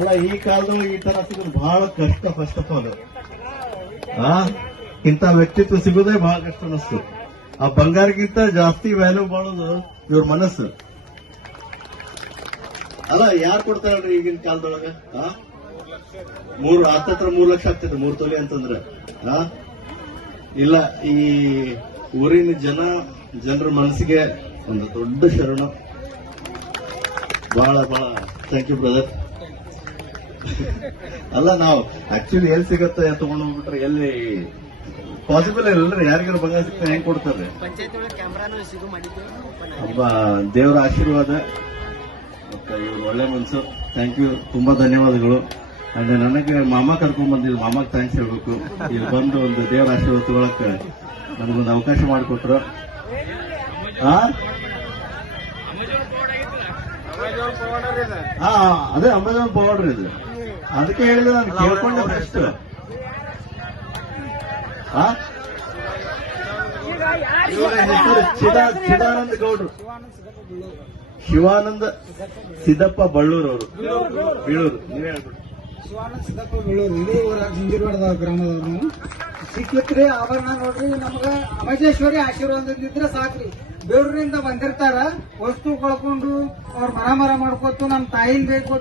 ಅಲ್ಲ, ಈ ಕಾಲದಲ್ಲಿ ಈ ತರ ಸಿಗೋದು ಬಹಳ ಕಷ್ಟ ಫಸ್ಟ್ ಆಫ್ ಆಲ್ ಆ? ವ್ಯಕ್ತಿತ್ವ ಸಿಗೋದೇ ಬಹಳ ಕಷ್ಟ ಅನಿಸ್ತು ಆ ಬಂಗಾರಕ್ಕಿಂತ ಜಾಸ್ತಿ ವ್ಯಾಲ್ಯೂ ಮಾಡೋದು ಇವ್ರ ಮನಸ್ಸು. ಅಲ್ಲ, ಯಾರು ಕೊಡ್ತಾರಲ್ರಿ ಈಗಿನ ಕಾಲದೊಳಗ? ಮೂರು ಹತ್ತತ್ರ ಮೂರ್ ಲಕ್ಷ ಆಗ್ತದೆ ಮೂರ್ ತೊಲೆ ಅಂತಂದ್ರೆ. ಇಲ್ಲ, ಈ ಊರಿನ ಜನ, ಜನರ ಮನಸ್ಸಿಗೆ ಒಂದು ದೊಡ್ಡ ಶರಣ. ಬಹಳ ಬಹಳ. ಥ್ಯಾಂಕ್ ಯು ಬ್ರದರ್ ಅಲ್ಲ ನಾವು ಆಕ್ಚುಲಿ ಎಲ್ಲಿ ಸಿಗತ್ತೆ ತಗೊಂಡು ಹೋಗ್ಬಿಟ್ರೆ ಎಲ್ಲಿ ಪಾಸಿಬಲ್ ಇಲ್ಲರಿ ಯಾರಿಗಾರ ಬಂಗಾರ ಸಿಕ್ತ ಹೆಂಗ್ ಕೊಡ್ತಾರೆ ಒಬ್ಬ ದೇವರ ಆಶೀರ್ವಾದ. ಮತ್ತೆ ಇವ್ರು ಒಳ್ಳೆ ಮನ್ಸು. ಥ್ಯಾಂಕ್ ಯು ತುಂಬಾ ಧನ್ಯವಾದಗಳು. ಅಂದ್ರೆ ನನಗೆ ಮಾಮ ಕರ್ಕೊಂಡ್ ಬಂದಿಲ್ಲ ಮಾಮಾಗ್ ಥ್ಯಾಂಕ್ಸ್ ಹೇಳ್ಬೇಕು. ಇಲ್ಲಿ ಬಂದು ಒಂದು ದೇವರ ಆಶೀರ್ವಾದ ತಗೊಳಕ್ ನನಗೊಂದು ಅವಕಾಶ ಮಾಡಿಕೊಟ್ರು. ಆ? ಹಾ ಅದೇ ಅಮೆಜಾನ್ ಪೌಡರ್ ಇದು. ಅದಕ್ಕೆ ಹೇಳಿದ್ರೆ ನಾನು ಕೇಳ್ಕೊಂಡೆ ಫಸ್ಟ್ ಚಿದಾನಂದ ಗೌಡ್ರು. ಶಿವಾನಂದ ಸಿದ್ದಪ್ಪ ಬಳ್ಳೂರು ಅವರು ಬೀಳೂರು. ನೀವೇ ಶಿವಾನಂದ ಸಿದ್ದಪ್ಪ ಬೀಳೂರು ಇದೇ ಊರ ಜಿಂಜಿರ್ವಾಡದ ಗ್ರಾಮದವ್ರು ಸಿಕ್ಕಿತ್ರಿ ಆಭರಣ ನೋಡ್ರಿ ನಮಗ ಅಮಜೇಶ್ವರಿ ಆಶೀರ್ವಾದದಿದ್ರೆ ಸಾಕ್ರಿ. ಬೇರೂರಿಂದ ಬಂದಿರ್ತಾರ ವಸ್ತು ಕಳ್ಕೊಂಡು ಅವ್ರ ಮರ ಮರ ಮಾಡ್ಕೊತು ನಮ್ಮ ತಾಯಿನ್ ಬೇಕು